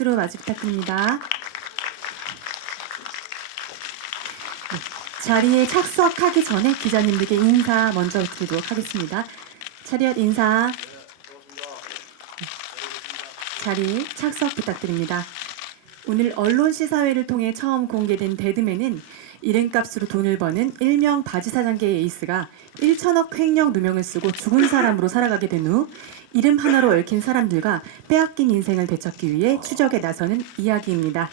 박수로 맞이 부탁드립니다. 자리에 착석하기 전에 기자님들께 인사 먼저 드리도록 하겠습니다. 차렷 인사. 자리 착석 부탁드립니다. 오늘 언론 시사회를 통해 처음 공개된 데드맨은 이름값으로 돈을 버는 일명 바지사장계의 에이스가 1천억 횡령 누명을 쓰고 죽은 사람으로 살아가게 된 후 이름 하나로 얽힌 사람들과 빼앗긴 인생을 되찾기 위해 추적에 나서는 이야기입니다.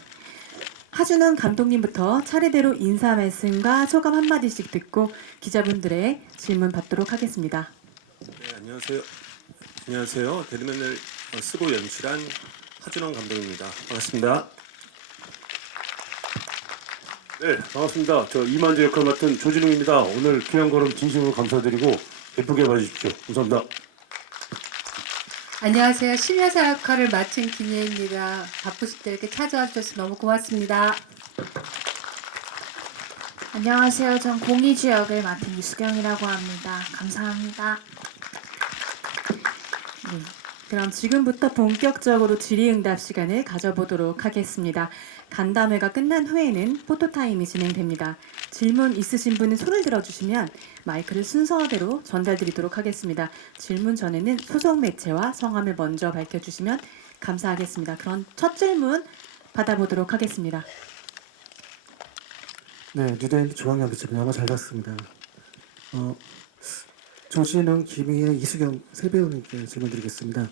하준원 감독님부터 차례대로 인사 말씀과 소감 한마디씩 듣고 기자분들의 질문 받도록 하겠습니다. 네, 안녕하세요. 안녕하세요. 데드맨을 쓰고 연출한 하준원 감독입니다. 반갑습니다. 네, 반갑습니다. 저 이만재 역할 맡은 조진웅입니다. 오늘 귀한 걸음 진심으로 감사드리고 예쁘게 봐주십시오. 감사합니다. 안녕하세요. 심야사 역할을 맡은 김예입니다. 바쁘실 때 이렇게 찾아와 주셔서 너무 고맙습니다. 안녕하세요. 전 공이주 역을 맡은 이수경이라고 합니다. 감사합니다. 네, 그럼 지금부터 본격적으로 질의응답 시간을 가져보도록 하겠습니다. 간담회가 끝난 후에는 포토타임이 진행됩니다. 질문 있으신 분은 손을 들어주시면 마이크를 순서대로 전달드리도록 하겠습니다. 질문 전에는 소속 매체와 성함을 먼저 밝혀주시면 감사하겠습니다. 그럼 첫 질문 받아보도록 하겠습니다. 네, 뉴데일리 중앙연 비치입니다. 영화 잘 봤습니다. 조진웅, 김희애, 이수경 세 배우님께 질문드리겠습니다.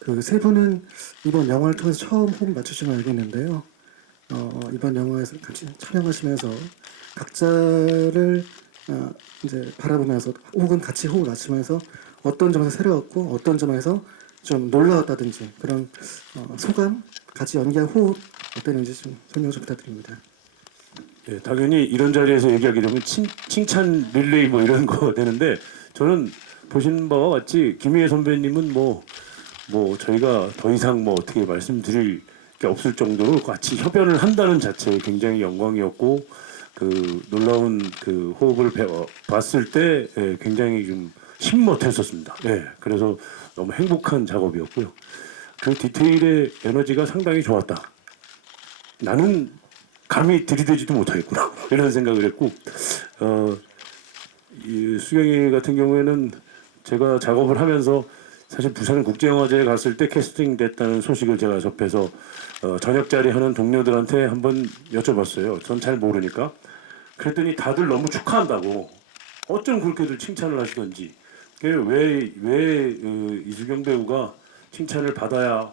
그 세 분은 이번 영화를 통해서 처음 호흡 맞추신 걸 알고 있는데요. 이번 영화에서 같이 촬영하시면서 각자를 이제 바라보면서 혹은 같이 호흡을 맞추면서 어떤 점에서 새로웠고 어떤 점에서 좀 놀라웠다든지 그런 소감, 같이 연기한 호흡 어땠는지 좀 설명 좀 부탁드립니다. 네, 당연히 이런 자리에서 얘기하게 되면 칭찬 릴레이 뭐 이런 거 되는데 저는 보신 바와 같이 김희애 선배님은 뭐 저희가 더 이상 뭐 어떻게 말씀드릴 게 없을 정도로 같이 협연을 한다는 자체에 굉장히 영광이었고 그 놀라운 그 호흡을 봤을 때 굉장히 좀 신멋했었습니다. 그래서 너무 행복한 작업이었고요. 그 디테일의 에너지가 상당히 좋았다. 나는 감히 들이대지도 못하겠구나 이런 생각을 했고 이 수경이 같은 경우에는 제가 작업을 하면서 사실 부산 국제영화제에 갔을 때 캐스팅 됐다는 소식을 제가 접해서 저녁 자리 하는 동료들한테 한번 여쭤봤어요. 전 잘 모르니까. 그랬더니 다들 너무 축하한다고 어쩜 그렇게들 칭찬을 하시던지 왜 이수경 배우가 칭찬을 받아야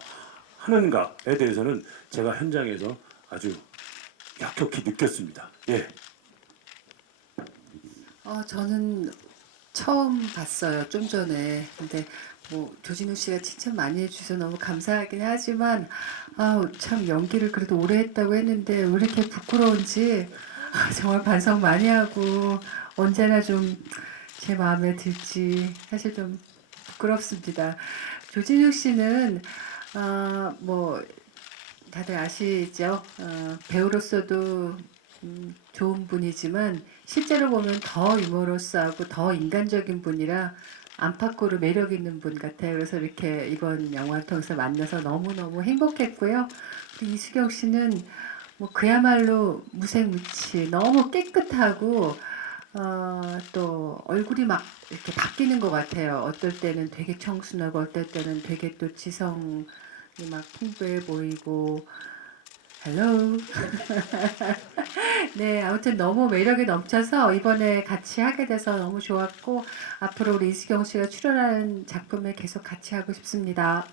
하는가에 대해서는 제가 현장에서 아주 역력히 느꼈습니다. 예. 저는 처음 봤어요. 좀 전에. 근데 뭐 조진우 씨가 칭찬 많이 해주셔서 너무 감사하긴 하지만 참 연기를 그래도 오래 했다고 했는데 왜 이렇게 부끄러운지 정말 반성 많이 하고 언제나 좀 제 마음에 들지 사실 좀 부끄럽습니다. 조진우 씨는 뭐 다들 아시죠? 배우로서도 좋은 분이지만 실제로 보면 더 유머러스하고 더 인간적인 분이라 안팎으로 매력 있는 분 같아요. 그래서 이렇게 이번 영화를 통해서 만나서 너무너무 행복했고요. 그리고 이수경 씨는 뭐 그야말로 무색무취 너무 깨끗하고 또 얼굴이 막 이렇게 바뀌는 것 같아요. 어떨 때는 되게 청순하고 어떨 때는 되게 또 지성이 막 풍부해 보이고 헬로 네, 아무튼 너무 매력이 넘쳐서 이번에 같이 하게 돼서 너무 좋았고 앞으로 우리 이수경 씨가 출연하는 작품에 계속 같이 하고 싶습니다.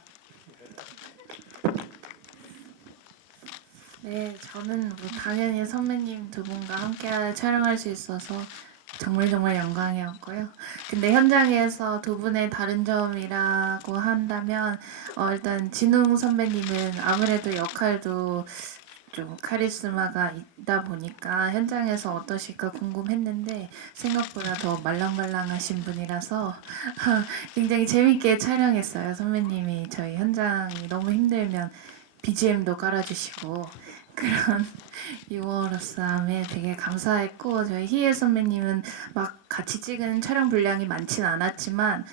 네, 저는 뭐 당연히 선배님 두 분과 함께 촬영할 수 있어서 정말 영광이었고요. 근데 현장에서 두 분의 다른 점이라고 한다면 일단 진웅 선배님은 아무래도 역할도 좀 카리스마가 있다 보니까 현장에서 어떠실까 궁금했는데 생각보다 더 말랑말랑하신 분이라서 굉장히 재밌게 촬영했어요. 선배님이 저희 현장이 너무 힘들면 BGM도 깔아주시고 그런 유머러스함에 되게 감사했고 저희 희애 선배님은 막 같이 찍은 촬영 분량이 많진 않았지만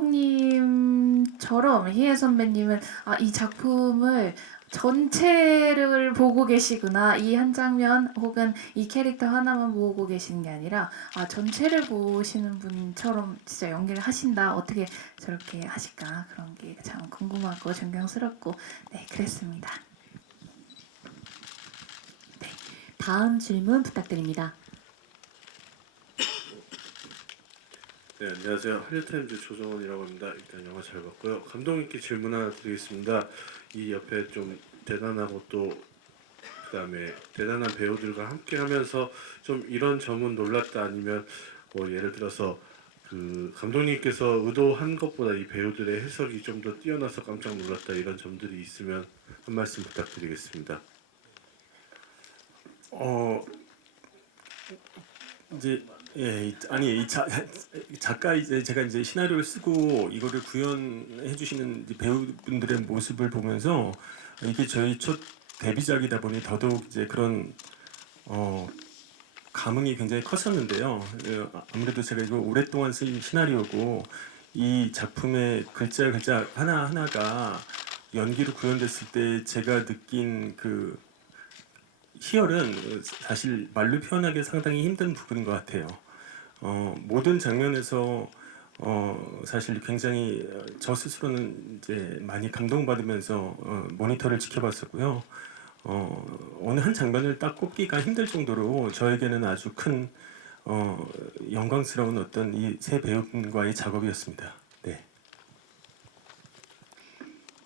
감독님 선배님처럼 희애 선배님은 이 작품을 전체를 보고 계시구나. 이 한 장면 혹은 이 캐릭터 하나만 보고 계시는 게 아니라 전체를 보시는 분처럼 진짜 연기를 하신다. 어떻게 저렇게 하실까? 그런 게 참 궁금하고 존경스럽고 네, 그랬습니다. 다음 질문 부탁드립니다. 네, 안녕하세요. 한류타임즈 조정원이라고 합니다. 일단 영화 잘 봤고요. 감독님께 질문 하나 드리겠습니다. 이 옆에 좀 대단하고 또 그다음에 대단한 배우들과 함께 하면서 좀 이런 점은 놀랐다 아니면 뭐 예를 들어서 그 감독님께서 의도한 것보다 이 배우들의 해석이 좀 더 뛰어나서 깜짝 놀랐다 이런 점들이 있으면 한 말씀 부탁드리겠습니다. 이제 아니 작가 이제 제가 이제 시나리오를 쓰고 이거를 구현해 주시는 이제 배우분들의 모습을 보면서 이게 저희 첫 데뷔작이다 보니 더더욱 이제 그런 감흥이 굉장히 컸었는데요. 아무래도 제가 이거 오랫동안 쓴 시나리오고 이 작품의 글자 하나 하나가 연기로 구현됐을 때 제가 느낀 그 희열은 사실 말로 표현하기 상당히 힘든 부분인 것 같아요. 모든 장면에서 사실 굉장히 저 스스로는 이제 많이 감동받으면서 모니터를 지켜봤었고요. 어느 한 장면을 딱 꼽기가 힘들 정도로 저에게는 아주 큰 영광스러운 어떤 이 세 배우분과의 작업이었습니다. 네.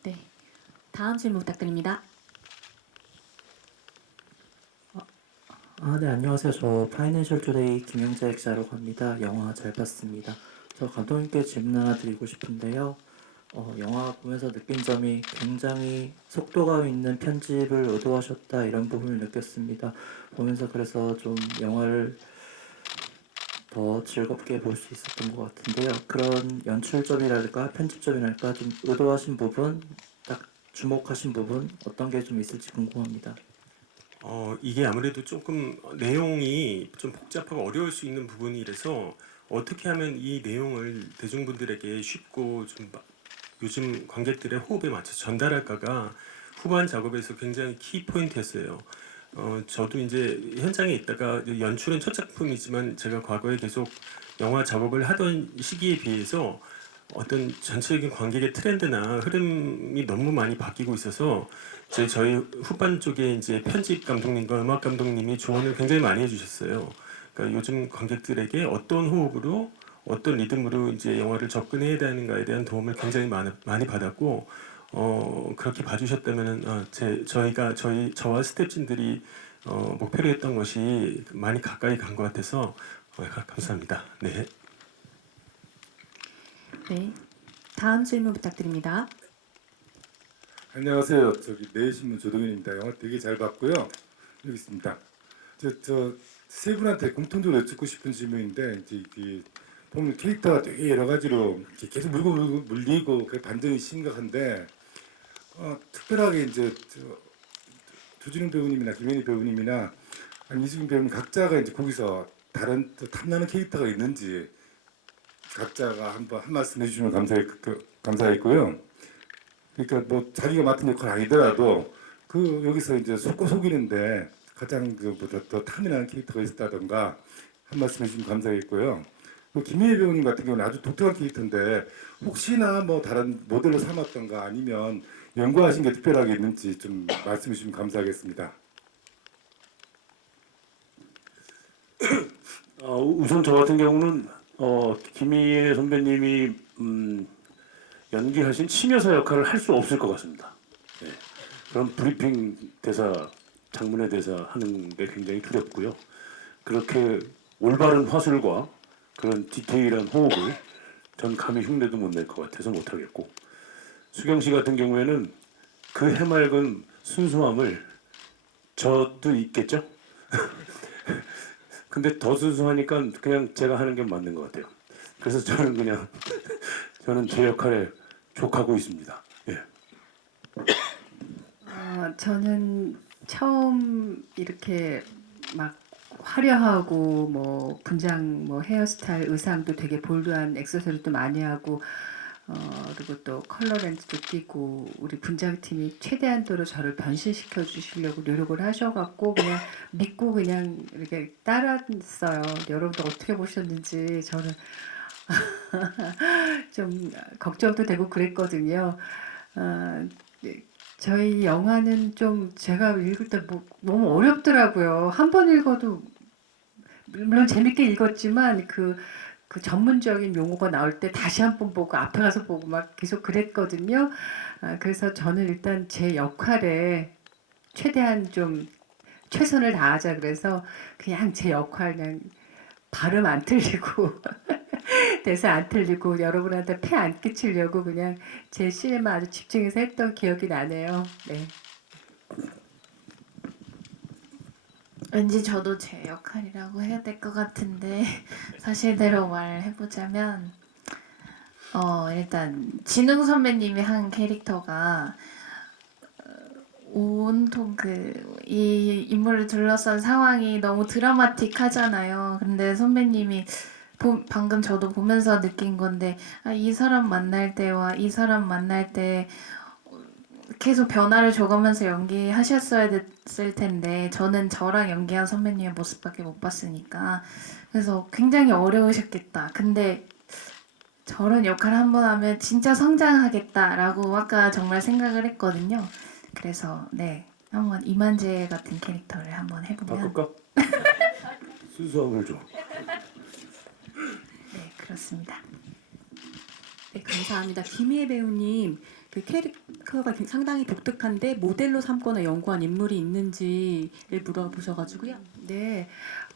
네. 다음 질문 부탁드립니다. 네, 안녕하세요. 저 파이낸셜 투데이 김영재 기자라고 합니다. 영화 잘 봤습니다. 저 감독님께 질문 하나 드리고 싶은데요. 영화 보면서 느낀 점이 굉장히 속도감 있는 편집을 의도하셨다 이런 부분을 느꼈습니다. 보면서 그래서 좀 영화를 더 즐겁게 볼 수 있었던 것 같은데요. 그런 연출점이랄까 편집점이랄까 좀 의도하신 부분, 딱 주목하신 부분 어떤 게 좀 있을지 궁금합니다. 이게 아무래도 조금 내용이 좀 복잡하고 어려울 수 있는 부분이라서 어떻게 하면 이 내용을 대중분들에게 쉽고 좀 요즘 관객들의 호흡에 맞춰 전달할까가 후반 작업에서 굉장히 키 포인트였어요. 저도 이제 현장에 있다가 연출은 첫 작품이지만 제가 과거에 계속 영화 작업을 하던 시기에 비해서 어떤 전체적인 관객의 트렌드나 흐름이 너무 많이 바뀌고 있어서 저희 후반 쪽에 이제 편집 감독님과 음악 감독님이 조언을 굉장히 많이 해주셨어요. 그러니까 요즘 관객들에게 어떤 호흡으로 어떤 리듬으로 이제 영화를 접근해야 되는가에 대한 도움을 굉장히 많이 받았고 그렇게 봐주셨다면은 저와 스태프진들이 목표로 했던 것이 많이 가까이 간 것 같아서 감사합니다. 네. 네. 다음 질문 부탁드립니다. 안녕하세요. 저기 내신문 조동현입니다. 영화 되게 잘 봤고요. 여기 있습니다. 저 세 분한테 공통적으로 여쭙고 싶은 질문인데 이제 이게 보면 캐릭터가 되게 여러 가지로 이렇게 계속 물리고 그 반전이 심각한데 특별하게 이제 조진웅 배우님이나 김현희 배우님이나 아니 이수경 배우님 각자가 이제 거기서 다른 또 탐나는 캐릭터가 있는지 각자가 한번 한 말씀 해주시면 감사했고요. 그러니까 뭐 자기가 맡은 역할 아니더라도 그 여기서 이제 속이는데 가장 그보다 더 탐나는 캐릭터가 있었다던가 한 말씀 해주시면 감사하겠고요. 김희애 배우님 같은 경우는 아주 독특한 캐릭터인데 혹시나 뭐 다른 모델로 삼았던가 아니면 연구하신 게 특별하게 있는지 좀 말씀해 주시면 감사하겠습니다. 우선 저 같은 경우는 김희애 선배님이 연기하신 치묘사 역할을 할 수 없을 것 같습니다. 네. 그런 브리핑 대사, 장문의 대사 하는 게 굉장히 두렵고요. 그렇게 올바른 화술과 그런 디테일한 호흡을 전 감히 흉내도 못 낼 것 같아서 못하겠고, 수경 씨 같은 경우에는 그 해맑은 순수함을 저도 있겠죠? 근데 더 순수하니까 그냥 제가 하는 게 맞는 것 같아요. 그래서 저는 제 역할에 족하고 있습니다. 예. 저는 처음 이렇게 막 화려하고 뭐 분장, 뭐 헤어스타일, 의상도 되게 볼드한 액세서리도 많이 하고 그리고 또 컬러 렌즈도 끼고 우리 분장팀이 최대한도로 저를 변신시켜 주시려고 노력을 하셔갖고 그냥 믿고 그냥 이렇게 따랐어요. 여러분들 어떻게 보셨는지 저는 좀 걱정도 되고 그랬거든요. 저희 영화는 좀 제가 읽을 때 너무 어렵더라고요. 한 번 읽어도 물론 재밌게 읽었지만 그 전문적인 용어가 나올 때 다시 한 번 보고 앞에 가서 보고 막 계속 그랬거든요. 그래서 저는 일단 제 역할에 최대한 좀 최선을 다하자 그래서 그냥 제 역할 그냥 발음 안 틀리고 대사 안 틀리고 여러분한테 폐 안 끼치려고 그냥 제 씬에만 아주 집중해서 했던 기억이 나네요. 네. 왠지 저도 제 역할이라고 해야 될 것 같은데 사실대로 말해보자면 일단 진웅 선배님이 한 캐릭터가 온통 이 인물을 둘러싼 상황이 너무 드라마틱하잖아요. 근데 선배님이 방금 저도 보면서 느낀 건데 이 사람 만날 때와 이 사람 만날 때 계속 변화를 줘가면서 연기하셨어야 됐을 텐데 저는 저랑 연기한 선배님의 모습밖에 못 봤으니까 그래서 굉장히 어려우셨겠다. 근데 저런 역할을 한번 하면 진짜 성장하겠다라고 아까 정말 생각을 했거든요. 그래서 네 한번 이만재 같은 캐릭터를 한번 해보면 바꿀까? 순수함을 좀. 네 그렇습니다. 네, 감사합니다. 김희애 배우님, 그 캐릭터가 상당히 독특한데 모델로 삼거나 연구한 인물이 있는지를 물어보셔가지고요. 네,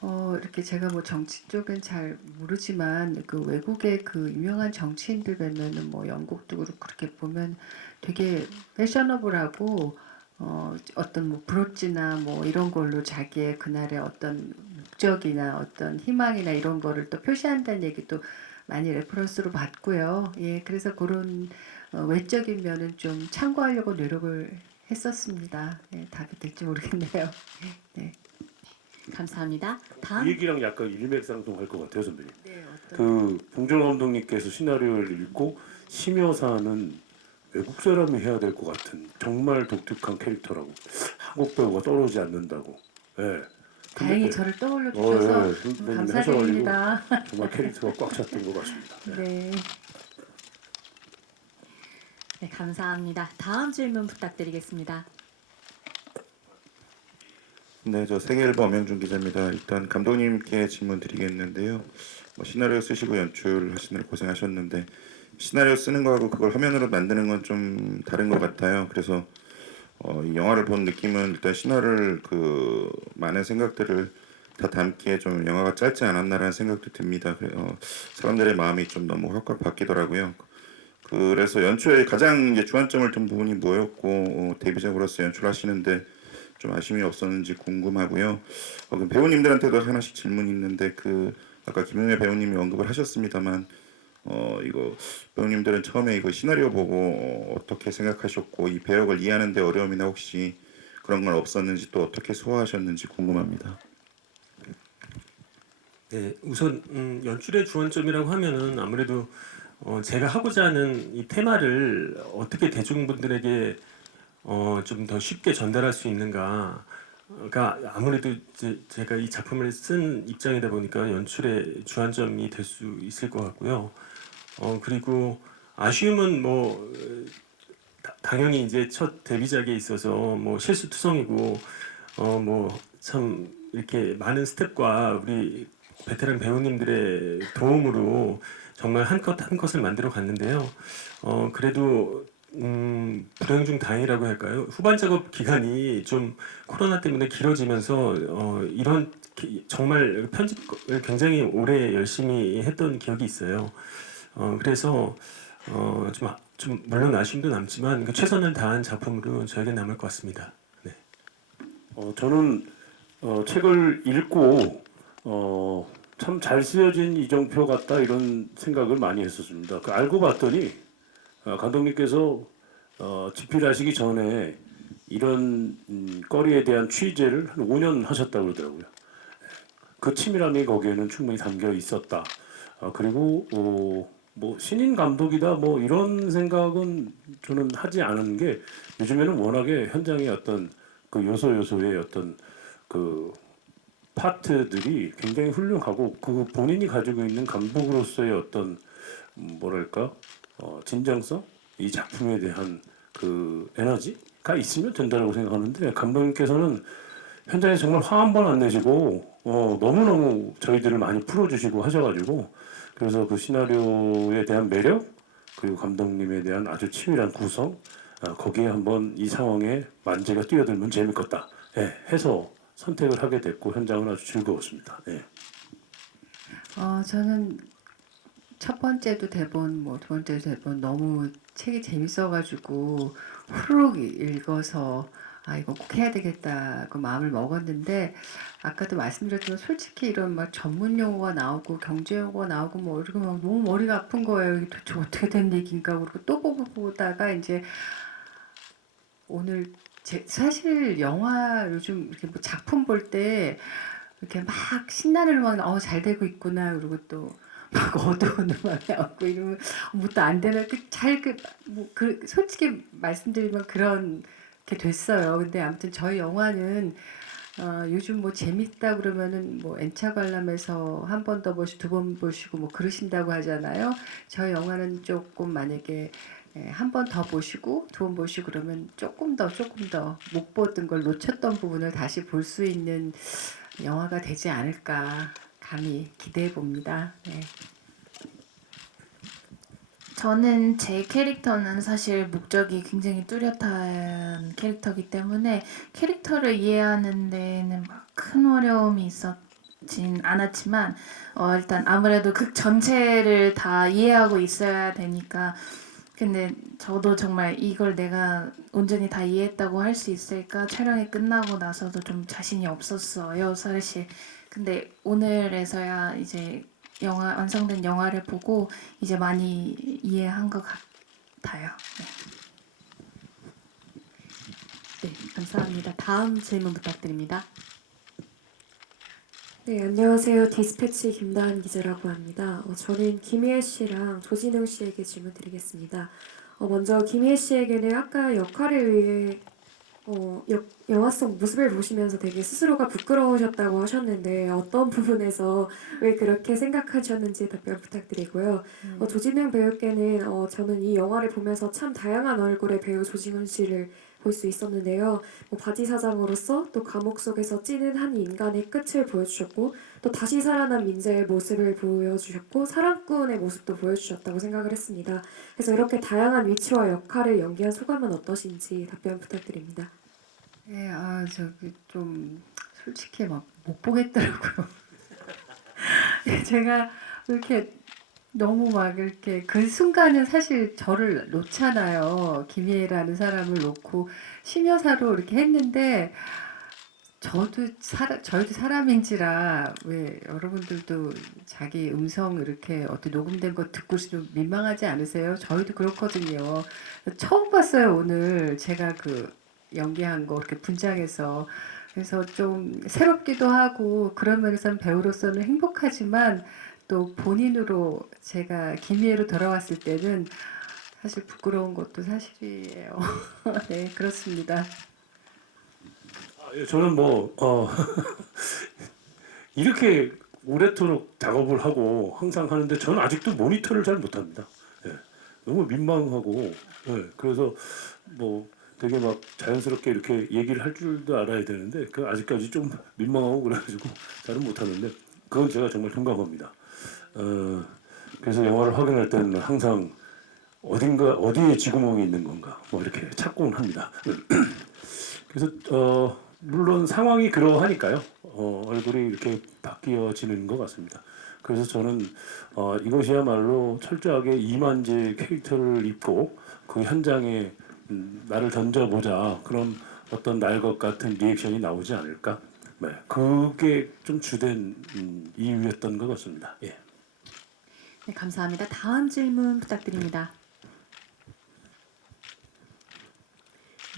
이렇게 제가 뭐 정치 쪽은 잘 모르지만 그 외국의 그 유명한 정치인들 뵈면은 뭐 영국도 그렇고 그렇게 보면 되게 패셔너블하고 어떤 뭐 브로치나 뭐 이런 걸로 자기의 그날의 어떤 목적이나 어떤 희망이나 이런 거를 또 표시한다는 얘기도 많이 레퍼런스로 받고요. 예, 그래서 그런 외적인 면은 좀 참고하려고 노력을 했었습니다. 예, 답이 될지 모르겠네요. 네. 감사합니다. 이 다음 얘기랑 약간 일맥상통할 것 같아요, 선배님. 네, 어떤 그 봉준호 감독님께서 시나리오를 읽고 심여사는 외국 사람이 해야 될 것 같은 정말 독특한 캐릭터라고 한국 배우가 떠오르지 않는다고. 예. 다행히 저를 떠올려 주셔서 선배님이 감사드립니다. 정말 캐릭터가 꽉 찼던 것 같습니다. 네. 네. 네, 감사합니다. 다음 질문 부탁드리겠습니다. 네, 저 세계일보 엄영준 기자입니다. 일단 감독님께 질문 드리겠는데요. 시나리오 쓰시고 연출하시느라 고생하셨는데 시나리오 쓰는 거하고 그걸 화면으로 만드는 건 좀 다른 것 같아요. 그래서 이 영화를 본 느낌은 일단 시나리오를 많은 생각들을 다 담기에 좀 영화가 짧지 않았나라는 생각도 듭니다. 사람들의 마음이 좀 너무 확확 바뀌더라고요. 그래서 연출에 가장 이제 주안점을 둔 부분이 뭐였고 데뷔작으로서 연출하시는데 좀 아쉬움이 없었는지 궁금하고요. 그럼 배우님들한테도 하나씩 질문이 있는데 아까 김용애 배우님이 언급을 하셨습니다만 이거 배우님들은 처음에 이거 시나리오 보고 어떻게 생각하셨고 이 배역을 이해하는데 어려움이나 혹시 그런 건 없었는지 또 어떻게 소화하셨는지 궁금합니다. 네, 우선 연출의 주안점이라고 하면은 아무래도 제가 하고자 하는 이 테마를 어떻게 대중분들에게 좀 더 쉽게 전달할 수 있는가가 아무래도 제가 이 작품을 쓴 입장이다 보니까 연출의 주안점이 될 수 있을 것 같고요. 그리고 아쉬움은 당연히 이제 첫 데뷔작에 있어서 실수투성이고 참 이렇게 많은 스텝과 우리 베테랑 배우님들의 도움으로 정말 한 컷 한 컷을 만들어 갔는데요. 그래도 불행 중 다행이라고 할까요? 후반 작업 기간이 좀 코로나 때문에 길어지면서 이런 정말 편집을 굉장히 오래 열심히 했던 기억이 있어요. 그래서 좀 물론 아쉬움도 남지만 최선을 다한 작품으로 저에게 남을 것 같습니다. 네. 저는 책을 읽고 참 잘 쓰여진 이정표 같다 이런 생각을 많이 했었습니다. 알고 봤더니 감독님께서 집필하시기 전에 이런 거리에 대한 취재를 한 5년 하셨다고 그러더라고요. 그 치밀함이 거기에는 충분히 담겨 있었다. 그리고 뭐 신인 감독이다 뭐 이런 생각은 저는 하지 않은 게 요즘에는 워낙에 현장의 어떤 그 요소의 어떤 그 파트들이 굉장히 훌륭하고 그 본인이 가지고 있는 감독으로서의 어떤 뭐랄까 진정성 이 작품에 대한 그 에너지가 있으면 된다고 생각하는데 감독님께서는 현장에서 정말 화 한 번 안 내시고 너무너무 저희들을 많이 풀어주시고 하셔가지고 그래서 그 시나리오에 대한 매력 그리고 감독님에 대한 아주 치밀한 구성 거기에 한번 이 상황에 만재가 뛰어들면 재밌겠다 해서 선택을 하게 됐고 현장은 아주 즐거웠습니다. 예. 저는 첫 번째도 대본, 뭐 두 번째도 대본 너무 책이 재밌어가지고 후루룩 읽어서 이거 꼭 해야 되겠다고 마음을 먹었는데 아까도 말씀드렸지만 솔직히 이런 막 전문 용어가 나오고 경제 용어가 나오고 뭐 이러고 막 너무 머리가 아픈 거예요. 이게 도대체 어떻게 된 얘기인가 그리고 또 보다가 이제 오늘 사실 영화 요즘 이렇게 뭐 작품 볼 때 이렇게 막 신나는 음악 잘 되고 있구나 그리고 또 막 어두운 음악 나오고 이러면 뭐또 안 되나 솔직히 말씀드리면 그런 게 됐어요. 근데 아무튼 저희 영화는 요즘 뭐 재밌다 그러면은 뭐 N차 관람에서 한 번 더 보시고 두 번 보시고 뭐 그러신다고 하잖아요. 저희 영화는 조금 만약에 한 번 더 보시고 두 번 보시고 그러면 조금 더 못 보던 걸 놓쳤던 부분을 다시 볼 수 있는 영화가 되지 않을까 감히 기대해 봅니다. 네. 저는 제 캐릭터는 사실 목적이 굉장히 뚜렷한 캐릭터이기 때문에 캐릭터를 이해하는 데는 막 큰 어려움이 있었진 않았지만 일단 아무래도 극 전체를 다 이해하고 있어야 되니까 근데 저도 정말 이걸 내가 온전히 다 이해했다고 할 수 있을까 촬영이 끝나고 나서도 좀 자신이 없었어요 사실. 근데 오늘에서야 이제 완성된 영화를 보고 이제 많이 이해한 것 같아요. 네, 감사합니다. 다음 질문 부탁드립니다. 네, 안녕하세요. 디스패치 김다한 기자라고 합니다. 저는 김희애 씨랑 조진웅 씨에게 질문 드리겠습니다. 먼저 김희애 씨에게는 아까 역할에 의해 영화 속 모습을 보시면서 되게 스스로가 부끄러우셨다고 하셨는데 어떤 부분에서 왜 그렇게 생각하셨는지 답변 부탁드리고요. 조진웅 배우께는 저는 이 영화를 보면서 참 다양한 얼굴의 배우 조진웅 씨를 볼 수 있었는데요. 바지 사장으로서 또 감옥 속에서 찌는 한 인간의 끝을 보여주셨고 또 다시 살아난 민재의 모습을 보여주셨고 사랑꾼의 모습도 보여주셨다고 생각을 했습니다. 그래서 이렇게 다양한 위치와 역할을 연기한 소감은 어떠신지 답변 부탁드립니다. 네, 저기 좀 솔직히 막 못 보겠더라고요. 제가 이렇게 너무 막 이렇게 그 순간은 사실 저를 놓잖아요. 김희애라는 사람을 놓고 심여사로 이렇게 했는데 저희도 사람인지라 왜 여러분들도 자기 음성 이렇게 어떻게 녹음된 거 듣고 좀 민망하지 않으세요? 저희도 그렇거든요. 처음 봤어요 오늘 제가 그 연기한 거 이렇게 분장해서 그래서 좀 새롭기도 하고 그런 면에서는 배우로서는 행복하지만 또 본인으로 제가 김희애로 돌아왔을 때는 사실 부끄러운 것도 사실이에요. 네 그렇습니다. 저는 이렇게 오래도록 작업을 하고 항상 하는데 저는 아직도 모니터를 잘 못합니다. 너무 민망하고 그래서 되게 막 자연스럽게 이렇게 얘기를 할 줄도 알아야 되는데 그 아직까지 좀 민망하고 그래가지고 잘은 못하는데 그건 제가 정말 동감합니다. 그래서 영화를 확인할 때는 항상 어디에 쥐구멍이 있는 건가 이렇게 찾곤 합니다. 그래서 물론 상황이 그러하니까요. 얼굴이 이렇게 바뀌어지는 것 같습니다. 그래서 저는 이것이야말로 철저하게 이만재 캐릭터를 입고 그 현장에 나를 던져보자 그런 어떤 날 것 같은 리액션이 나오지 않을까. 네, 그게 좀 주된 이유였던 것 같습니다. 예. 네, 감사합니다. 다음 질문 부탁드립니다.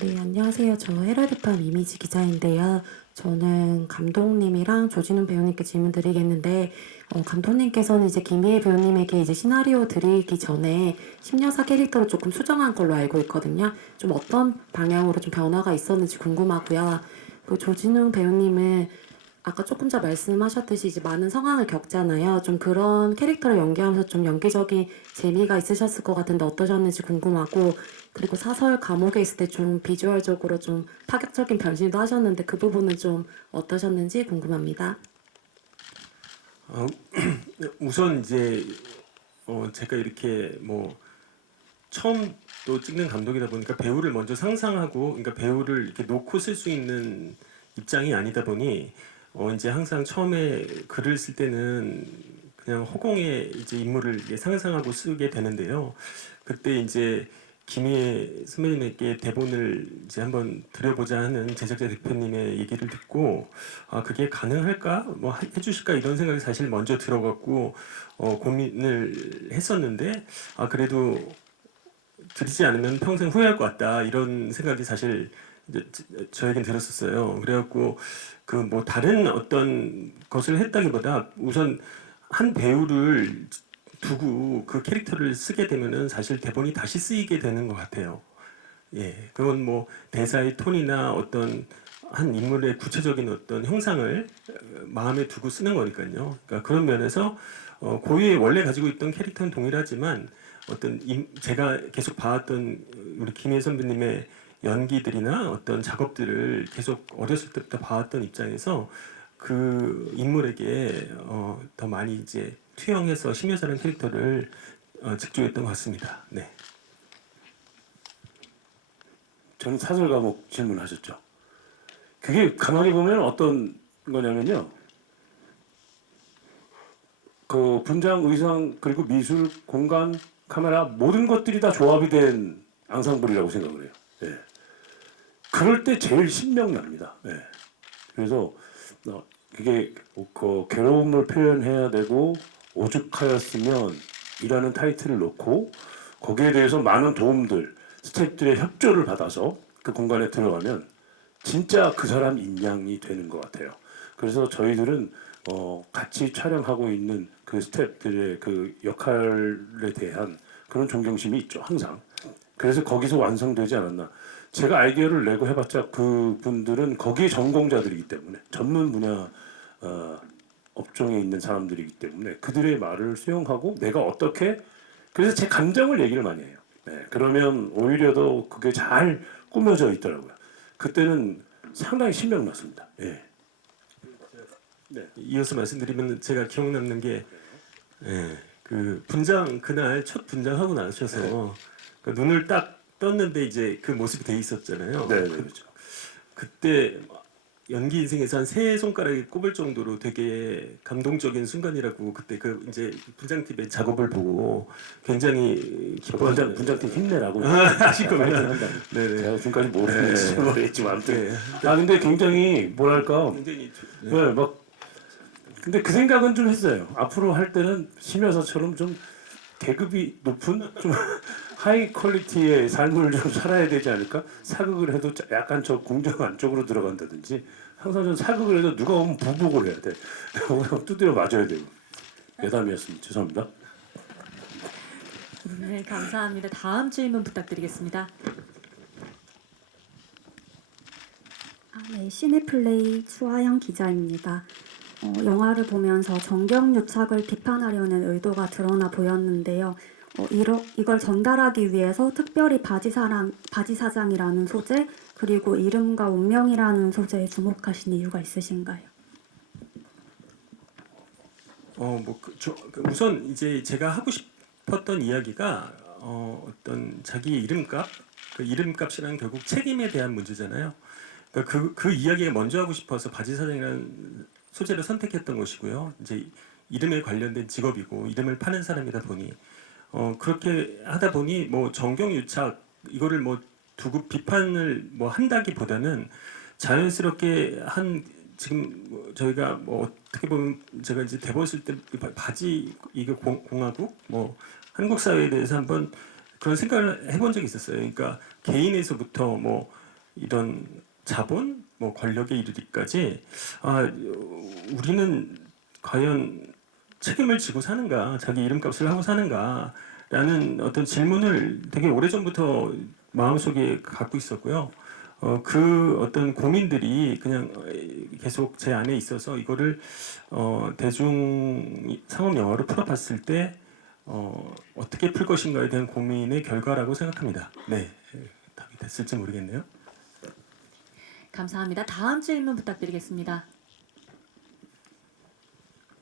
네, 안녕하세요. 저 헤럴드팜 이미지 기자인데요. 저는 감독님이랑 조진웅 배우님께 질문 드리겠는데, 감독님께서는 이제 김희애 배우님에게 이제 시나리오 드리기 전에 심려사 캐릭터를 조금 수정한 걸로 알고 있거든요. 좀 어떤 방향으로 좀 변화가 있었는지 궁금하고요. 그 조진웅 배우님은 아까 조금 전 말씀하셨듯이 이제 많은 상황을 겪잖아요. 좀 그런 캐릭터를 연기하면서 좀 연기적인 재미가 있으셨을 것 같은데 어떠셨는지 궁금하고, 그리고 사설 감옥에 있을 때 좀 비주얼적으로 좀 파격적인 변신도 하셨는데 그 부분은 좀 어떠셨는지 궁금합니다. 우선 이제 제가 이렇게 뭐 처음 또 찍는 감독이다 보니까 배우를 먼저 상상하고, 그러니까 배우를 이렇게 놓고 쓸 수 있는 입장이 아니다 보니 이제 항상 처음에 글을 쓸 때는 그냥 허공에 이제 인물을 이렇게 상상하고 쓰게 되는데요. 그때 이제 김희애 선배님에게 대본을 이제 한번 드려보자 하는 제작자 대표님의 얘기를 듣고, 아 그게 가능할까, 뭐 해주실까 이런 생각이 사실 먼저 들어갖고 고민을 했었는데, 아 그래도 드리지 않으면 평생 후회할 것 같다 이런 생각이 사실 이제 저에겐 들었었어요. 그래갖고 그 뭐 다른 어떤 것을 했다기보다 우선 한 배우를 두고 그 캐릭터를 쓰게 되면은 사실 대본이 다시 쓰이게 되는 것 같아요. 예, 그건 뭐 대사의 톤이나 어떤 한 인물의 구체적인 어떤 형상을 마음에 두고 쓰는 거니까요. 그러니까 그런 면에서 고유의 원래 가지고 있던 캐릭터는 동일하지만 어떤 제가 계속 봐왔던 우리 김희애 선배님의 연기들이나 어떤 작업들을 계속 어렸을 때부터 봐왔던 입장에서 그 인물에게 더 많이 이제 투영해서 심여사라는 캐릭터를 직조했던 것 같습니다. 네. 저는 사설 과목 질문하셨죠. 그게 가만히 보면 어떤 거냐면요. 그 분장, 의상, 그리고 미술, 공간, 카메라 모든 것들이 다 조합이 된 앙상블이라고 생각을 해요. 예. 그럴 때 제일 신명납니다. 예. 그래서 그게 그 괴로움을 표현해야 되고 오죽하였으면 이라는 타이틀을 놓고 거기에 대해서 많은 도움들, 스태프들의 협조를 받아서 그 공간에 들어가면 진짜 그 사람 인양이 되는 것 같아요. 그래서 저희들은 같이 촬영하고 있는 그 스태프들의 그 역할에 대한 그런 존경심이 있죠, 항상. 그래서 거기서 완성되지 않았나. 제가 아이디어를 내고 해봤자 그분들은 거기에 전공자들이기 때문에, 전문 분야 업종에 있는 사람들이기 때문에 그들의 말을 수용하고 내가 어떻게, 그래서 제 감정을 얘기를 많이 해요. 네, 그러면 오히려 더 그게 잘 꾸며져 있더라고요. 그때는 상당히 신명났습니다. 예. 네. 이어서 말씀드리면 제가 기억 남는 게 그 분장, 그날 첫 분장하고 나셔서 그 눈을 딱 떴는데 이제 그 모습이 돼 있었잖아요. 네, 그렇죠. 그때 연기 인생에서 한 세 손가락이 꼽을 정도로 되게 감동적인 순간이라고, 그때 그 이제 분장팀의 작업을 보고 굉장히 기뻐하잖아요. 분장팀 힘내라고 아실 겁니다. 네네. 제가 지금까지 모르겠지 모르겠지만 아무튼 네. 근데 굉장히 뭐랄까, 굉장히 네, 막 근데 그 생각은 좀 했어요. 앞으로 할 때는 심여사처럼 좀 계급이 높은 좀 하이 퀄리티의 삶을 좀 살아야 되지 않을까? 사극을 해도 약간 저 궁정 안쪽으로 들어간다든지, 항상 좀 사극을 해도 누가 오면 부복을 해야 돼. 두드려 맞아야 되고. 예담이었습니다. 죄송합니다. 네, 감사합니다. 다음 질문 부탁드리겠습니다. 네, 시네플레이 추하영 기자입니다. 영화를 보면서 정경유착을 비판하려는 의도가 드러나 보였는데요. 이걸 전달하기 위해서 특별히 바지사장이라는 소재, 그리고 이름과 운명이라는 소재에 주목하신 이유가 있으신가요? 우선 이제 제가 하고 싶었던 이야기가 어떤 자기 이름값, 그 이름값이란 결국 책임에 대한 문제잖아요. 그러니까 그 이야기가 먼저 하고 싶어서 바지사장이라는 소재를 선택했던 것이고요. 이제 이름에 관련된 직업이고 이름을 파는 사람이다 보니 그렇게 하다 보니 뭐 정경유착 이거를 뭐 두고 비판을 뭐 한다기보다는 자연스럽게 지금 저희가 뭐 어떻게 보면 제가 이제 대본 쓸 때 바지 이거 공화국 뭐 한국 사회에 대해서 한번 그런 생각을 해본 적이 있었어요. 그러니까 개인에서부터 뭐 이런 자본, 뭐 권력에 이르기까지 우리는 과연 책임을 지고 사는가, 자기 이름값을 하고 사는가라는 어떤 질문을 되게 오래전부터 마음속에 갖고 있었고요. 그 어떤 고민들이 그냥 계속 제 안에 있어서 이거를 대중 상업 영화로 풀어봤을 때 어떻게 풀 것인가에 대한 고민의 결과라고 생각합니다. 네, 답이 됐을지 모르겠네요. 감사합니다. 다음 질문 부탁드리겠습니다.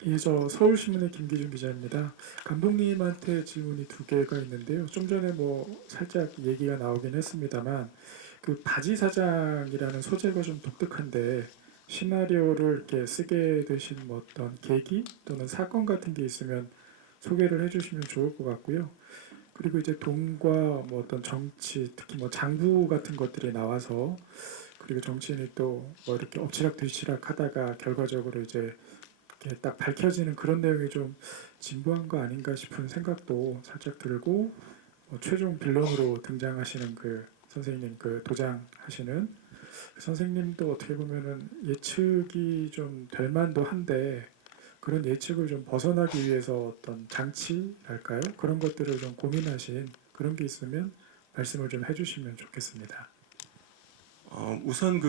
예, 저 서울신문의 김기준 기자입니다. 감독님한테 질문이 두 개가 있는데요. 좀 전에 뭐 살짝 얘기가 나오긴 했습니다만 그 바지 사장이라는 소재가 좀 독특한데 시나리오를 이렇게 쓰게 되신 뭐 어떤 계기 또는 사건 같은 게 있으면 소개를 해주시면 좋을 것 같고요. 그리고 이제 돈과 뭐 어떤 정치, 특히 뭐 장부 같은 것들이 나와서 그리고 정치인이 또 뭐 이렇게 엎치락뒤치락 하다가 결과적으로 이제 이렇게 딱 밝혀지는 그런 내용이 좀 진부한 거 아닌가 싶은 생각도 살짝 들고 최종 빌런으로 등장하시는 그 선생님 그 도장하시는 그 선생님도 어떻게 보면은 예측이 좀 될 만도 한데 그런 예측을 좀 벗어나기 위해서 어떤 장치랄까요? 그런 것들을 좀 고민하신 그런 게 있으면 말씀을 좀 해주시면 좋겠습니다. 우선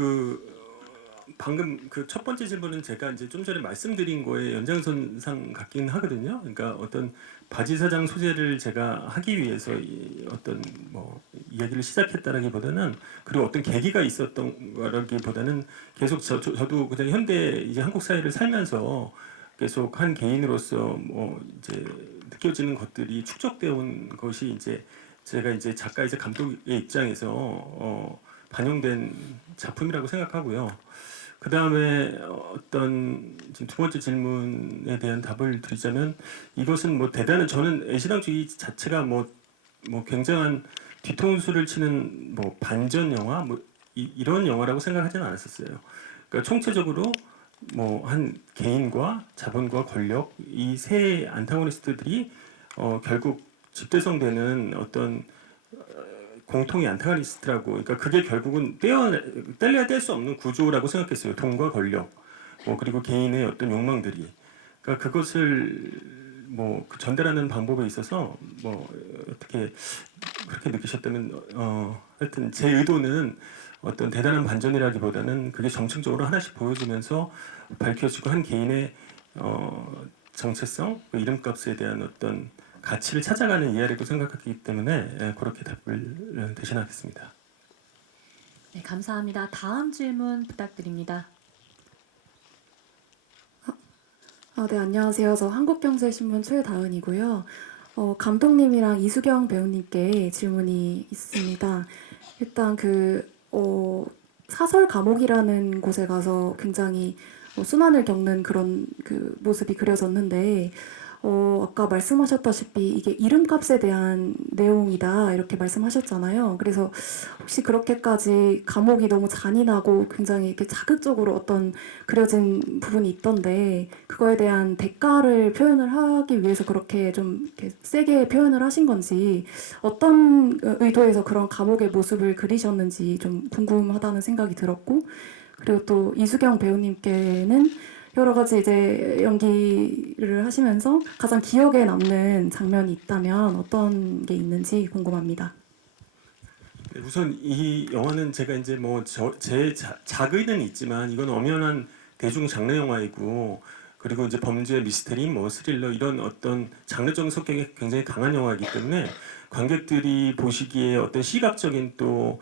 방금 그 첫 번째 질문은 제가 이제 좀 전에 말씀드린 거에 연장선상 같긴 하거든요. 그러니까 어떤 바지 사장 소재를 제가 하기 위해서 어떤 뭐 이야기를 시작했다라기보다는 그리고 어떤 계기가 있었던 거라기보다는 계속 저도 그냥 현대 이제 한국 사회를 살면서 계속 한 개인으로서 뭐 이제 느껴지는 것들이 축적되어 온 것이 이제 제가 이제 작가이자 감독의 입장에서 반영된 작품이라고 생각하고요. 그 다음에 어떤 지금 두 번째 질문에 대한 답을 드리자면 이것은 뭐 대단한 저는 애시당초 자체가 뭐 굉장한 뒤통수를 치는 뭐 반전 영화 뭐 이런 영화라고 생각하지는 않았었어요. 그러니까 총체적으로 뭐 한 개인과 자본과 권력 이 세 안타고니스트들이 결국 집대성되는 어떤 공통의 안타고니스트라고 그러니까 그게 결국은 뗄래야 뗄 수 없는 구조라고 생각했어요. 돈과 권력 뭐 그리고 개인의 어떤 욕망들이 그러니까 그것을 뭐 전달하는 방법에 있어서 뭐 어떻게 그렇게 느끼셨다면 하여튼 제 의도는 어떤 대단한 반전이라기보다는 그게 정책적으로 하나씩 보여지면서 밝혀지고 한 개인의 정체성, 이름값에 대한 어떤 가치를 찾아가는 이야기라고 생각하기 때문에 그렇게 답을 대신하겠습니다. 네, 감사합니다. 다음 질문 부탁드립니다. 네, 안녕하세요. 저 한국경제신문 최다은이고요. 감독님이랑 이수경 배우님께 질문이 있습니다. 일단 사설 감옥이라는 곳에 가서 굉장히 순환을 겪는 그런 그 모습이 그려졌는데 아까 말씀하셨다시피 이게 이름값에 대한 내용이다 이렇게 말씀하셨잖아요. 그래서 혹시 그렇게까지 감옥이 너무 잔인하고 굉장히 이렇게 자극적으로 어떤 그려진 부분이 있던데 그거에 대한 대가를 표현을 하기 위해서 그렇게 좀 이렇게 세게 표현을 하신 건지 어떤 의도에서 그런 감옥의 모습을 그리셨는지 좀 궁금하다는 생각이 들었고 그리고 또 이수경 배우님께는 여러 가지 이제 연기를 하시면서 가장 기억에 남는 장면이 있다면 어떤 게 있는지 궁금합니다. 네, 우선 이 영화는 제가 이제 뭐 제 작의는 있지만 이건 엄연한 대중 장르 영화이고 그리고 이제 범죄 미스테리 뭐 스릴러 이런 어떤 장르적인 성격이 굉장히 강한 영화이기 때문에 관객들이 보시기에 어떤 시각적인 또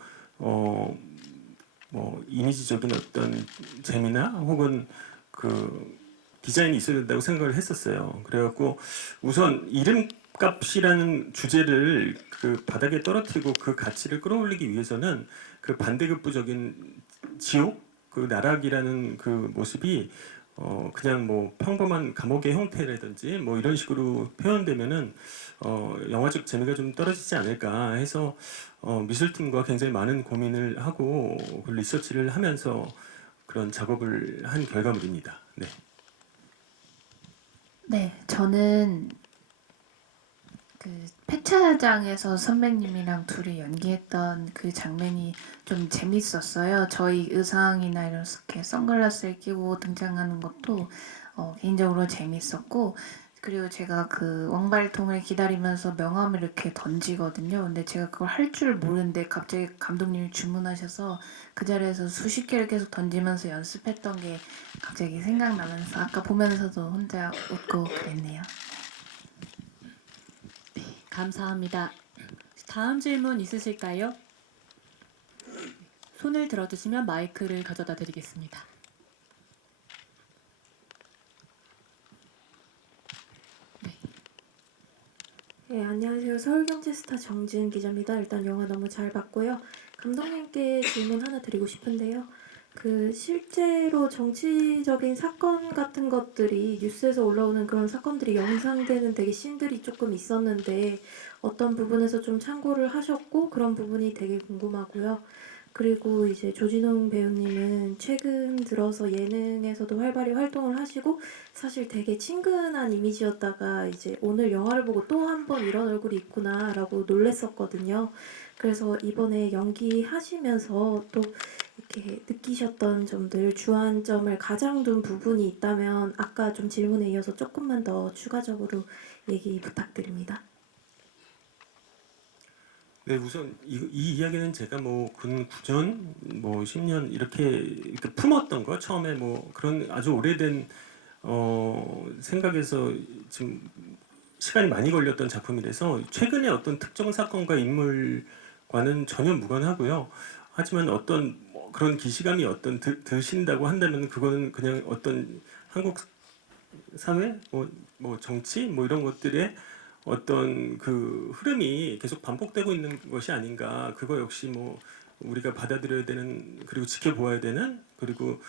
뭐 이미지적인 어떤 재미나 혹은 그 디자인이 있어야 된다고 생각을 했었어요. 그래갖고 우선 이름값이라는 주제를 그 바닥에 떨어뜨리고 그 가치를 끌어올리기 위해서는 그 반대급부적인 지옥, 그 나락이라는 그 모습이 그냥 뭐 평범한 감옥의 형태라든지 뭐 이런 식으로 표현되면은 영화적 재미가 좀 떨어지지 않을까 해서 미술팀과 굉장히 많은 고민을 하고 그 리서치를 하면서 그런 작업을 한 결과물입니다. 네. 네, 저는 그 폐차장에서 선배님이랑 둘이 연기했던 그 장면이 좀 재밌었어요. 저희 의상이나 이렇게 선글라스를 끼고 등장하는 것도 개인적으로 재밌었고, 그리고 제가 그 왕발통을 기다리면서 명함을 이렇게 던지거든요. 근데 제가 그걸 할 줄 모르는데 갑자기 감독님이 주문하셔서 그 자리에서 수십 개를 계속 던지면서 연습했던 게 갑자기 생각나면서 아까 보면서도 혼자 웃고 그랬네요. 감사합니다. 다음 질문 있으실까요? 손을 들어주시면 마이크를 가져다 드리겠습니다. 네, 안녕하세요. 서울경제스타 정지은 기자입니다. 일단 영화 너무 잘 봤고요. 감독님께 질문 하나 드리고 싶은데요. 그 실제로 정치적인 사건 같은 것들이 뉴스에서 올라오는 그런 사건들이 연상되는 되게 씬들이 조금 있었는데 어떤 부분에서 좀 참고를 하셨고 그런 부분이 되게 궁금하고요. 그리고 이제 조진웅 배우님은 최근 들어서 예능에서도 활발히 활동을 하시고 사실 되게 친근한 이미지였다가 이제 오늘 영화를 보고 또 한 번 이런 얼굴이 있구나라고 놀랬었거든요. 그래서 이번에 연기하시면서 또 이렇게 느끼셨던 점들, 주안점을 가장 둔 부분이 있다면 아까 좀 질문에 이어서 조금만 더 추가적으로 얘기 부탁드립니다. 네, 우선 이 이야기는 제가 뭐 근 9년, 뭐 10년 이렇게 품었던 거 처음에 뭐 그런 아주 오래된 생각에서 지금 시간이 많이 걸렸던 작품이라서 최근에 어떤 특정 사건과 인물과는 전혀 무관하고요. 하지만 어떤 뭐 그런 기시감이 어떤 드신다고 한다면 그거는 그냥 어떤 한국 사회, 뭐 정치, 뭐 이런 것들의 어떤 그 흐름이 계속 반복되고 있는 것이 아닌가. 그거 역시 뭐 우리가 받아들여야 되는, 그리고 지켜보아야 되는, 그리고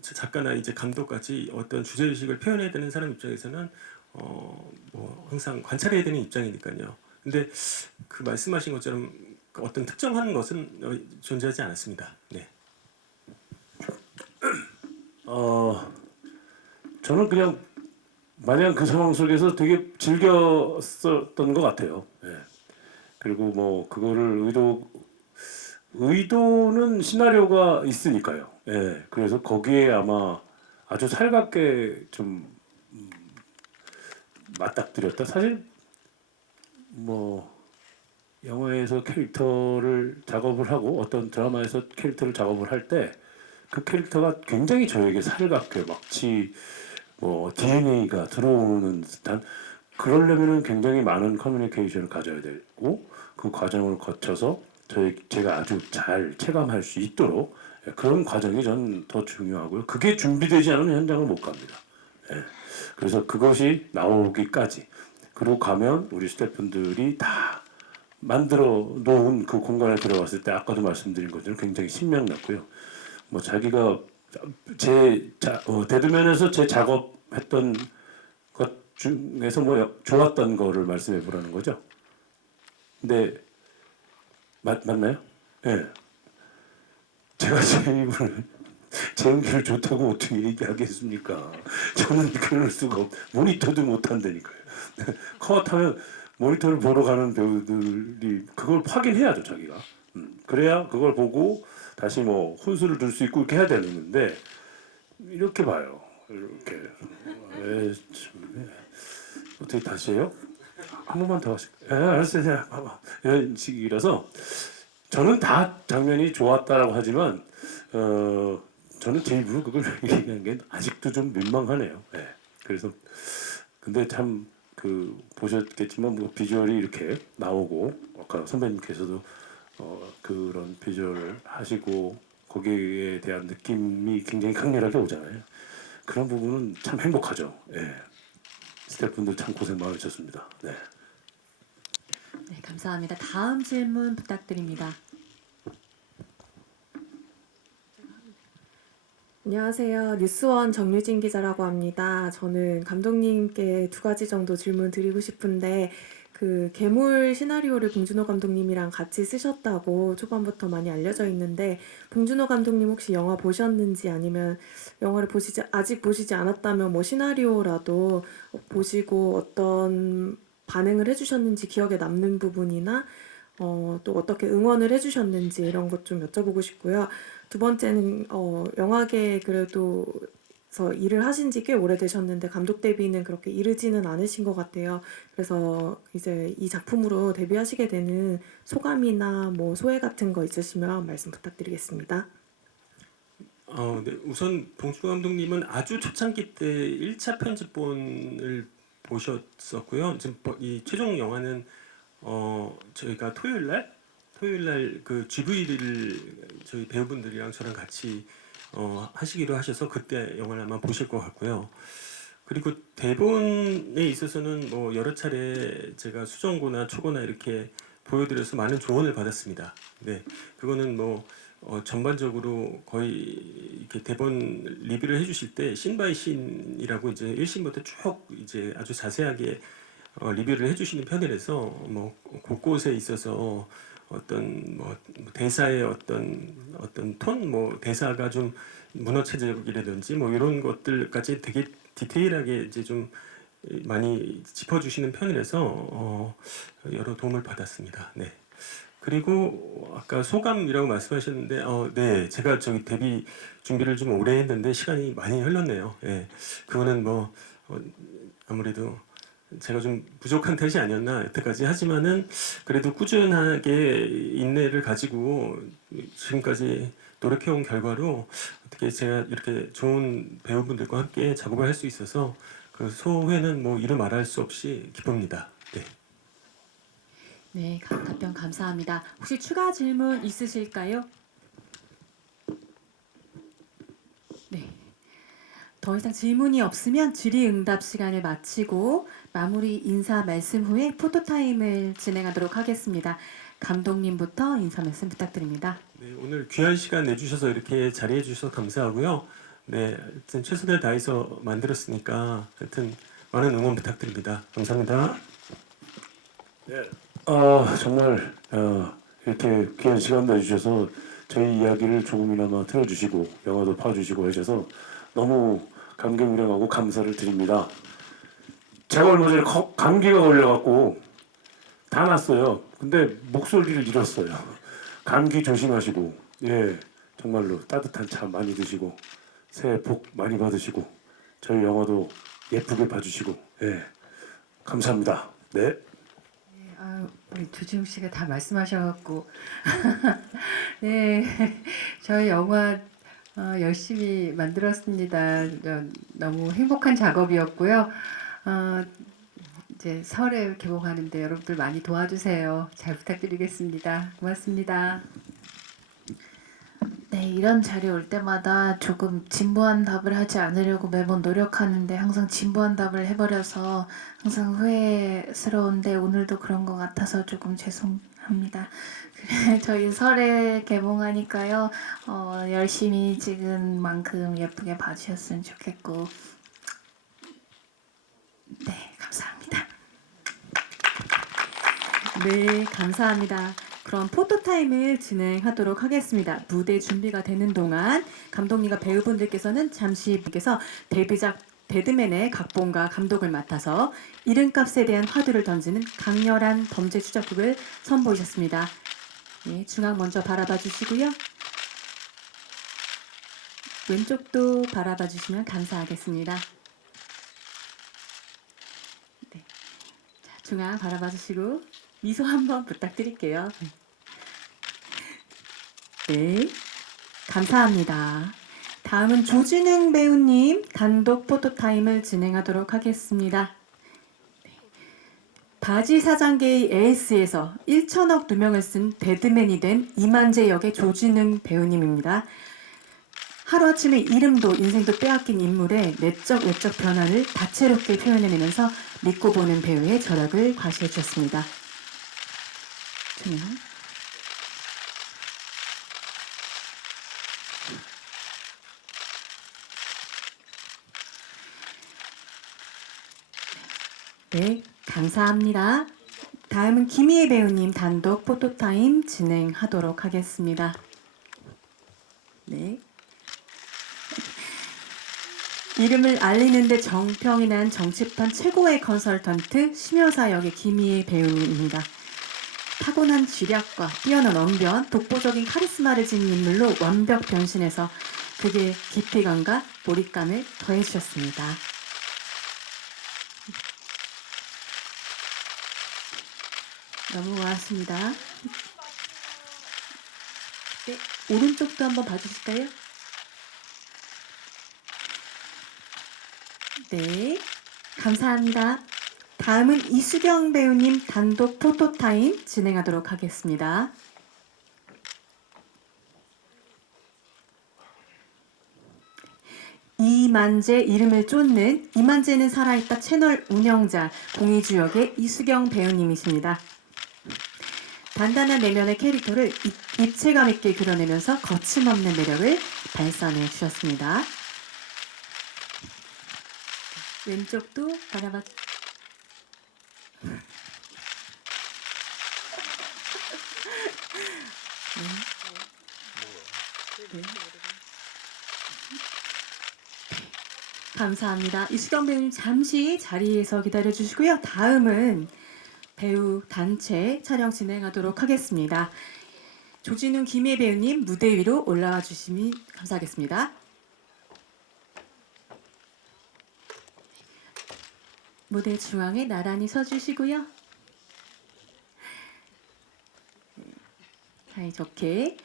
작가나 이제 감독까지 어떤 주제 의식을 표현해야 되는 사람 입장에서는 뭐 항상 관찰해야 되는 입장이니까요. 근데 그 말씀하신 것처럼 어떤 특정한 것은 존재하지 않았습니다. 네. 저는 그냥 마냥 그 상황 속에서 되게 즐겼었던 것 같아요. 예. 그리고 뭐 그거를 의도는 시나리오가 있으니까요. 예. 그래서 거기에 아마 아주 살갑게 좀 맞닥뜨렸다. 사실 뭐 영화에서 캐릭터를 작업을 하고 어떤 드라마에서 캐릭터를 작업을 할 때 그 캐릭터가 굉장히 저에게 살갑게 마치 뭐 DNA가 들어오는 듯한, 그러려면은 굉장히 많은 커뮤니케이션을 가져야 되고 그 과정을 거쳐서 제가 아주 잘 체감할 수 있도록 그런 과정이 전 더 중요하고요. 그게 준비되지 않으면 현장을 못 갑니다. 예. 그래서 그것이 나오기까지, 그리고 가면 우리 스태프분들이 다 만들어 놓은 그 공간에 들어갔을 때 아까도 말씀드린 것처럼 굉장히 신명났고요. 뭐 자기가 데드맨에서 제 작업했던 것 중에서 뭐 좋았던 거를 말씀해 보라는 거죠. 근데 맞나요? 예. 네. 제가 제 연기를 좋다고 어떻게 얘기하겠습니까? 저는 그럴 수가 모니터도 못 한다니까요. 컷하면 모니터를 보러 가는 배우들이 그걸 확인해야죠, 자기가. 그래야 그걸 보고 다시 뭐 혼수를 둘 수 있고 이렇게 해야 되는데 이렇게 봐요. 이렇게. 어떻게 다시 해요? 한 번만 더 하실까요? 알았어요. 봐봐. 이런 식이라서 저는 다 장면이 좋았다라고 하지만 저는 제 입으로 그걸 얘기하는 게 아직도 좀 민망하네요. 네. 그래서 근데 참 그 보셨겠지만 뭐 비주얼이 이렇게 나오고 아까 선배님께서도 그런 비주얼을 하시고 거기에 대한 느낌이 굉장히 강렬하게 오잖아요. 그런 부분은 참 행복하죠. 예. 스태프분들 참 고생 많으셨습니다. 네. 네, 감사합니다. 다음 질문 부탁드립니다. 안녕하세요. 뉴스원 정유진 기자라고 합니다. 저는 감독님께 두 가지 정도 질문 드리고 싶은데 그 괴물 시나리오를 봉준호 감독님이랑 같이 쓰셨다고 초반부터 많이 알려져 있는데 봉준호 감독님 혹시 영화 보셨는지, 아니면 영화를 아직 보시지 않았다면 뭐 시나리오라도 보시고 어떤 반응을 해주셨는지 기억에 남는 부분이나 또 어떻게 응원을 해주셨는지 이런 것 좀 여쭤보고 싶고요. 두 번째는 영화계에 그래도 일을 하신 지 꽤 오래되셨는데 감독 데뷔는 그렇게 이르지는 않으신 것 같아요. 그래서 이제 이 작품으로 데뷔하시게 되는 소감이나 뭐 소회 같은 거 있으시면 말씀 부탁드리겠습니다. 네. 우선 봉준호 감독님은 아주 초창기 때 1차 편집본을 보셨었고요. 지금 이 최종 영화는 저희가 토요일 날 그 GV를 저희 배우분들이랑 저랑 같이 하시기로 하셔서 그때 영화를 아마 보실 것 같고요. 그리고 대본에 있어서는 뭐 여러 차례 제가 수정고나 초고나 이렇게 보여드려서 많은 조언을 받았습니다. 네, 그거는 뭐 전반적으로 거의 이렇게 대본 리뷰를 해주실 때 씬 바이 씬이라고 이제 1신부터 쭉 이제 아주 자세하게 리뷰를 해주시는 편이라서 뭐 곳곳에 있어서 어떤 뭐 대사의 어떤 톤, 뭐 대사가 좀 문어체적이라든지 뭐 이런 것들까지 되게 디테일하게 이제 좀 많이 짚어주시는 편이라서 여러 도움을 받았습니다. 네. 그리고 아까 소감이라고 말씀하셨는데, 네, 제가 저기 데뷔 준비를 좀 오래 했는데 시간이 많이 흘렀네요. 예, 그거는 뭐 아무래도 제가 좀 부족한 탓이 아니었나 여태까지 하지만은 그래도 꾸준하게 인내를 가지고 지금까지 노력해온 결과로 어떻게 제가 이렇게 좋은 배우분들과 함께 작업을 할 수 있어서 그 소회는 뭐 이루 말할 수 없이 기쁩니다. 네. 네, 답변 감사합니다. 혹시 추가 질문 있으실까요? 네. 더 이상 질문이 없으면 질의응답 시간을 마치고 마무리 인사 말씀 후에 포토타임을 진행하도록 하겠습니다. 감독님부터 인사 말씀 부탁드립니다. 네, 오늘 귀한 시간 내주셔서 이렇게 자리해 주셔서 감사하고요. 네, 하여튼 최선을 다해서 만들었으니까 하여튼 많은 응원 부탁드립니다. 감사합니다. 네. 정말 이렇게 귀한 시간 내주셔서 저희 이야기를 조금이나마 틀어주시고 영화도 봐주시고 하셔서 너무 감개무량하고 감사를 드립니다. 제가 얼마 전에 감기가 걸려갖고 다 났어요. 근데 목소리를 잃었어요. 감기 조심하시고 정말로 따뜻한 차 많이 드시고 새해 복 많이 받으시고 저희 영화도 예쁘게 봐주시고 감사합니다. 네. 우리 조진웅 씨가 다 말씀하셔갖고 네, 저희 영화 열심히 만들었습니다. 너무 행복한 작업이었고요. 이제 설에 개봉하는데 여러분들 많이 도와주세요. 잘 부탁드리겠습니다. 고맙습니다. 네, 이런 자리 올 때마다 조금 진부한 답을 하지 않으려고 매번 노력하는데 항상 진부한 답을 해버려서 항상 후회스러운데 오늘도 그런 것 같아서 조금 죄송합니다. 저희 설에 개봉하니까요, 열심히 찍은 만큼 예쁘게 봐주셨으면 좋겠고, 네, 감사합니다. 네, 감사합니다. 그럼 포토타임을 진행하도록 하겠습니다. 무대 준비가 되는 동안 감독님과 배우분들께서는 잠시 분께서 데뷔작 데드맨의 각본과 감독을 맡아서 이름값에 대한 화두를 던지는 강렬한 범죄 추적극을 선보이셨습니다. 네, 중앙 먼저 바라봐 주시고요. 왼쪽도 바라봐 주시면 감사하겠습니다. 네. 자, 중앙 바라봐 주시고 미소 한번 부탁드릴게요. 네, 감사합니다. 다음은 조진웅 배우님 단독 포토타임을 진행하도록 하겠습니다. 네. 바지 사장계의 AS에서 1천억 누명을 쓴 데드맨이 된 이만재 역의 조진웅 배우님입니다. 하루아침에 이름도 인생도 빼앗긴 인물의 내적 외적 변화를 다채롭게 표현해내면서 믿고 보는 배우의 저력을 과시해 주셨습니다. 조명. 네, 감사합니다. 다음은 김희애 배우님 단독 포토타임 진행하도록 하겠습니다. 네. 이름을 알리는데 정평이 난 정치판 최고의 컨설턴트 심여사 역의 김희애 배우님입니다. 타고난 쥐략과 뛰어난 언변, 독보적인 카리스마를 지닌 인물로 완벽 변신해서 극의 깊이감과 몰입감을 더해주셨습니다. 너무 고맙습니다. 네, 오른쪽도 한번 봐주실까요? 네, 감사합니다. 다음은 이수경 배우님 단독 포토타임 진행하도록 하겠습니다. 이만재 이름을 쫓는 이만재는 살아있다 채널 운영자 공이주 역의 이수경 배우님이십니다. 단단한 내면의 캐릭터를 입체감 있게 그려내면서 거침없는 매력을 발산해 주셨습니다. 왼쪽도 바라봐. 네. 감사합니다. 이수경 배우님 잠시 자리에서 기다려 주시고요. 다음은 배우 단체 촬영 진행하도록 하겠습니다. 조진웅, 김희애 배우님 무대 위로 올라와 주시면 감사하겠습니다. 무대 중앙에 나란히 서주시고요. 사이좋게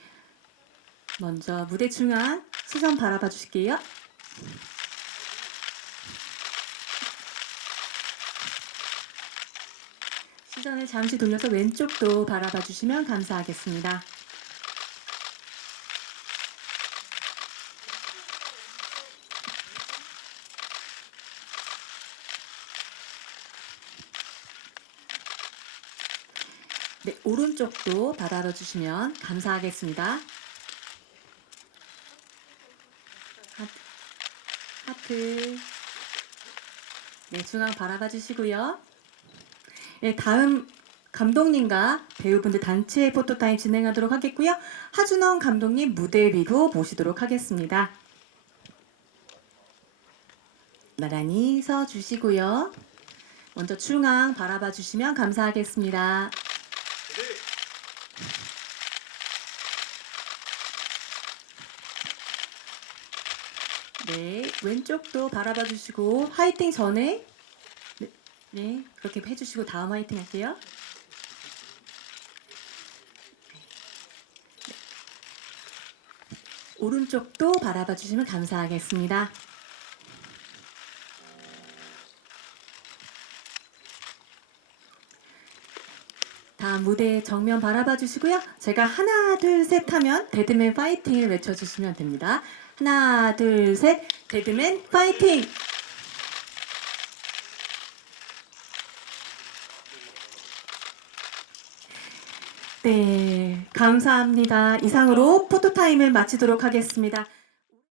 먼저 무대 중앙 시선 바라봐 주실게요. 시선을 잠시 돌려서 왼쪽도 바라봐 주시면 감사하겠습니다. 네, 오른쪽도 바라봐 주시면 감사하겠습니다. 하트. 네, 중앙 바라봐 주시고요. 네, 다음 감독님과 배우분들 단체 포토타임 진행하도록 하겠고요. 하준원 감독님 무대 위로 모시도록 하겠습니다. 나란히 서 주시고요. 먼저 중앙 바라봐 주시면 감사하겠습니다. 네, 왼쪽도 바라봐 주시고 화이팅 전에 네, 그렇게 해주시고 다음 화이팅 할게요. 네. 오른쪽도 바라봐 주시면 감사하겠습니다. 다음 무대 정면 바라봐 주시고요. 제가 하나, 둘, 셋 하면 데드맨 파이팅을 외쳐주시면 됩니다. 하나, 둘, 셋, 데드맨 파이팅! 네, 감사합니다. 이상으로 포토타임을 마치도록 하겠습니다.